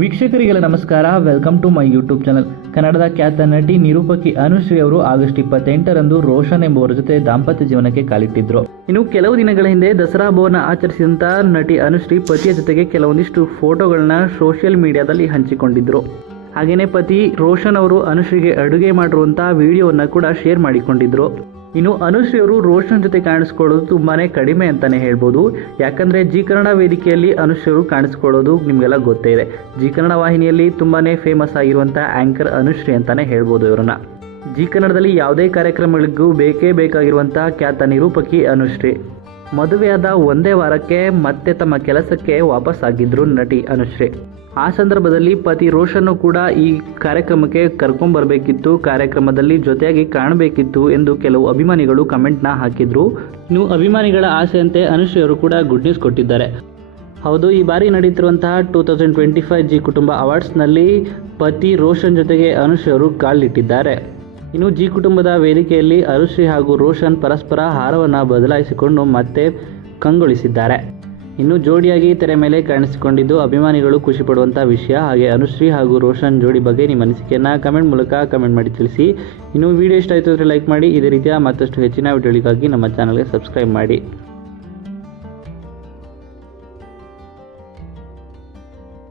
ವೀಕ್ಷಕರಿಗೆಲ್ಲ ನಮಸ್ಕಾರ. Welcome to my YouTube channel ಕನ್ನಡದ ಖ್ಯಾತ ನಟಿ ನಿರೂಪಕಿ ಅನುಶ್ರೀ ಅವರು ಆಗಸ್ಟ್ ಇಪ್ಪತ್ತೆಂಟರಂದು ರೋಷನ್ ಎಂಬುವರ ಜೊತೆ ದಾಂಪತ್ಯ ಜೀವನಕ್ಕೆ ಕಾಲಿಟ್ಟಿದ್ರು. ಇನ್ನು ಕೆಲವು ದಿನಗಳ ಹಿಂದೆ ದಸರಾ ಹಬ್ಬವನ್ನು ಆಚರಿಸಿದಂತ ನಟಿ ಅನುಶ್ರೀ ಪತಿಯ ಜೊತೆಗೆ ಕೆಲವೊಂದಿಷ್ಟು ಫೋಟೋಗಳನ್ನ ಸೋಷಿಯಲ್ ಮೀಡಿಯಾದಲ್ಲಿ ಹಂಚಿಕೊಂಡಿದ್ರು. ಹಾಗೆಯೇ ಪತಿ ರೋಷನ್ ಅವರು ಅನುಶ್ರೀಗೆ ಅಡುಗೆ ಮಾಡಿರುವಂತಹ ವಿಡಿಯೋವನ್ನು ಕೂಡ ಶೇರ್ ಮಾಡಿಕೊಂಡಿದ್ರು. ಇನ್ನು ಅನುಶ್ರೀ ಅವರು ರೋಷನ್ ಜೊತೆ ಕಾಣಿಸ್ಕೊಳ್ಳೋದು ತುಂಬಾನೇ ಕಡಿಮೆ ಅಂತಾನೆ ಹೇಳ್ಬೋದು. ಯಾಕಂದ್ರೆ ಜಿ ಕನ್ನಡ ವೇದಿಕೆಯಲ್ಲಿ ಅನುಶ್ರೀ ಅವರು ಕಾಣಿಸ್ಕೊಳ್ಳೋದು ನಿಮಗೆಲ್ಲ ಗೊತ್ತೇ ಇದೆ. ಜಿ ಕನ್ನಡ ವಾಹಿನಿಯಲ್ಲಿ ತುಂಬಾನೇ ಫೇಮಸ್ ಆಗಿರುವಂಥ ಆಂಕರ್ ಅನುಶ್ರೀ ಅಂತಾನೆ ಹೇಳ್ಬೋದು ಇವರನ್ನ. ಜಿ ಕನ್ನಡದಲ್ಲಿ ಯಾವುದೇ ಕಾರ್ಯಕ್ರಮಗಳಿಗೂ ಬೇಕೇ ಬೇಕಾಗಿರುವಂತಹ ಖ್ಯಾತ ನಿರೂಪಕಿ ಅನುಶ್ರೀ. ಮದುವೆಯಾದ ಒಂದೇ ವಾರಕ್ಕೆ ಮತ್ತೆ ತಮ್ಮ ಕೆಲಸಕ್ಕೆ ವಾಪಸ್ ಆಗಿದ್ರು ನಟಿ ಅನುಶ್ರೀ. ಆ ಸಂದರ್ಭದಲ್ಲಿ ಪತಿ ರೋಷನ್ನು ಕೂಡ ಈ ಕಾರ್ಯಕ್ರಮಕ್ಕೆ ಕರ್ಕೊಂಡ್ಬರ್ಬೇಕಿತ್ತು ಕಾರ್ಯಕ್ರಮದಲ್ಲಿ ಜೊತೆಯಾಗಿ ಕಾಣಬೇಕಿತ್ತು ಎಂದು ಕೆಲವು ಅಭಿಮಾನಿಗಳು ಕಮೆಂಟ್ನ ಹಾಕಿದ್ರು. ಇನ್ನು ಅಭಿಮಾನಿಗಳ ಆಸೆಯಂತೆ ಅನುಶ್ರೀ ಅವರು ಕೂಡ ಗುಡ್ ನ್ಯೂಸ್ ಕೊಟ್ಟಿದ್ದಾರೆ. ಹೌದು, ಈ ಬಾರಿ ನಡೆಯುತ್ತಿರುವಂತಹ two thousand twenty five Zee Kutumba ಅವಾರ್ಡ್ಸ್ನಲ್ಲಿ ಪತಿ ರೋಷನ್ ಜೊತೆಗೆ ಅನುಶ್ರೀ ಅವರು ಕಾಲಿಟ್ಟಿದ್ದಾರೆ. ಇನ್ನು ಜಿ ಕುಟುಂಬದ ವೇದಿಕೆಯಲ್ಲಿ ಅನುಶ್ರೀ ಹಾಗೂ ರೋಷನ್ ಪರಸ್ಪರ ಹಾರವನ್ನು ಬದಲಾಯಿಸಿಕೊಂಡು ಮತ್ತೆ ಕಂಗೊಳಿಸಿದ್ದಾರೆ. ಇನ್ನು ಜೋಡಿಯಾಗಿ ತೆರೆ ಮೇಲೆ ಕಾಣಿಸಿಕೊಂಡಿದ್ದು ಅಭಿಮಾನಿಗಳು ಖುಷಿ ಪಡುವಂಥ ವಿಷಯ. ಹಾಗೆ ಅನುಶ್ರೀ ಹಾಗೂ ರೋಷನ್ ಜೋಡಿ ಬಗ್ಗೆ ನಿಮ್ಮ ಅನಿಸಿಕೆಯನ್ನು ಕಮೆಂಟ್ ಮೂಲಕ ಕಮೆಂಟ್ ಮಾಡಿ ತಿಳಿಸಿ. ಇನ್ನು ವಿಡಿಯೋ ಇಷ್ಟ ಆಯಿತು ಅಂದರೆ ಲೈಕ್ ಮಾಡಿ. ಇದೇ ರೀತಿಯ ಮತ್ತಷ್ಟು ಹೆಚ್ಚಿನ ವಿಡಿಯೋಗಳಿಗಾಗಿ ನಮ್ಮ ಚಾನಲ್ಗೆ ಸಬ್ಸ್ಕ್ರೈಬ್ ಮಾಡಿ.